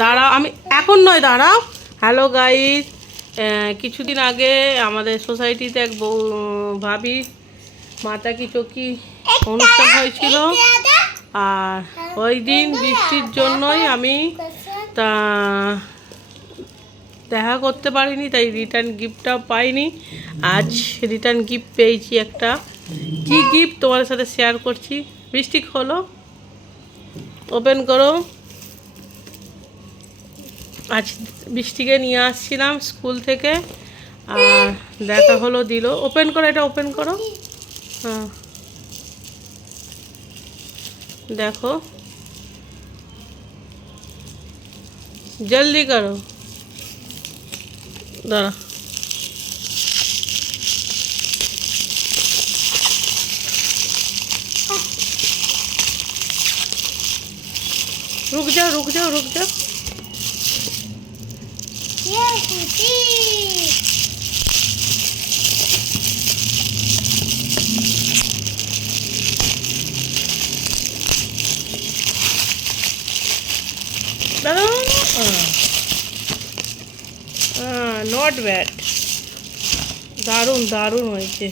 দাঁড়াও, আমি এখন নয়, দাঁড়াও। হ্যালো গাইস, কিছুদিন আগে আমাদের সোসাইটিতে এক ভাবি মাতা কি চকি অনুষ্ঠান হয়েছিল। আর ওই দিন বৃষ্টির জন্যই আমি তা দেখা করতে পারিনি, তাই রিটার্ন গিফটটাও পাইনি। আজ রিটার্ন গিফট পেয়েছি একটা। কি গিফট তোমাদের সাথে শেয়ার করছি। বৃষ্টি খোলো, ওপেন করো। আজ বৃষ্টিকে নিয়ে আসছিলাম স্কুল থেকে, আর দেখা হলো, দিল। ওপেন করো, এটা ওপেন করো। হ্যাঁ দেখো, জলদি করো, দাঁড়া। रुक जाओ रुक जाओ रुक जाओ। নট ব্যাড, দারুণ দারুণ হয়েছে।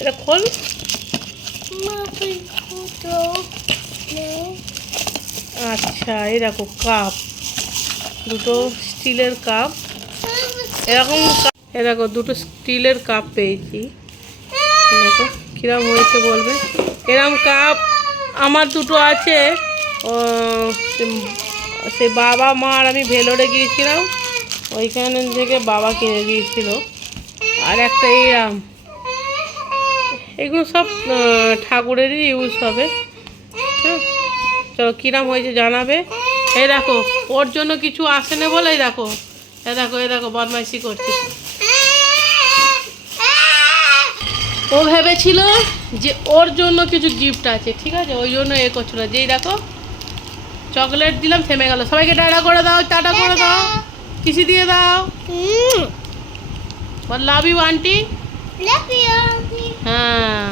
এটা খোল। আচ্ছা, এই দেখো কাপ, দুটো স্টিলের কাপ। এরকম এ দেখো, দুটো স্টিলের কাপ পেয়েছি। দেখো কিরম হয়েছে বলবে। এরকম কাপ আমার দুটো আছে। সে বাবা মা আর আমি ভেলোরে গিয়েছিলাম, ওইখান থেকে বাবা কিনে দিয়েছিল। আর একটা এইরকম, এগুলো সব ঠাকুরেরই ইউজ হবে। হ্যাঁ, চলো কিরম হয়েছে জানাবে। এই দেখো, ওর জন্য কিছু আসে না বলে, এই দেখো, এ দেখো, এ দেখো বদমাইশি করছে। ও ভেবেছিল যে ওর জন্য কিছু গিফট আছে, ঠিক আছে, ওই জন্য এ করছিল। যেই দেখো চকলেট দিলাম, থেমে গেল। সবাইকে টাটা করে দাও, টাটা করে দাও, কিসি দিয়ে দাও। বল লাভ ইউ আন্টি। হ্যাঁ।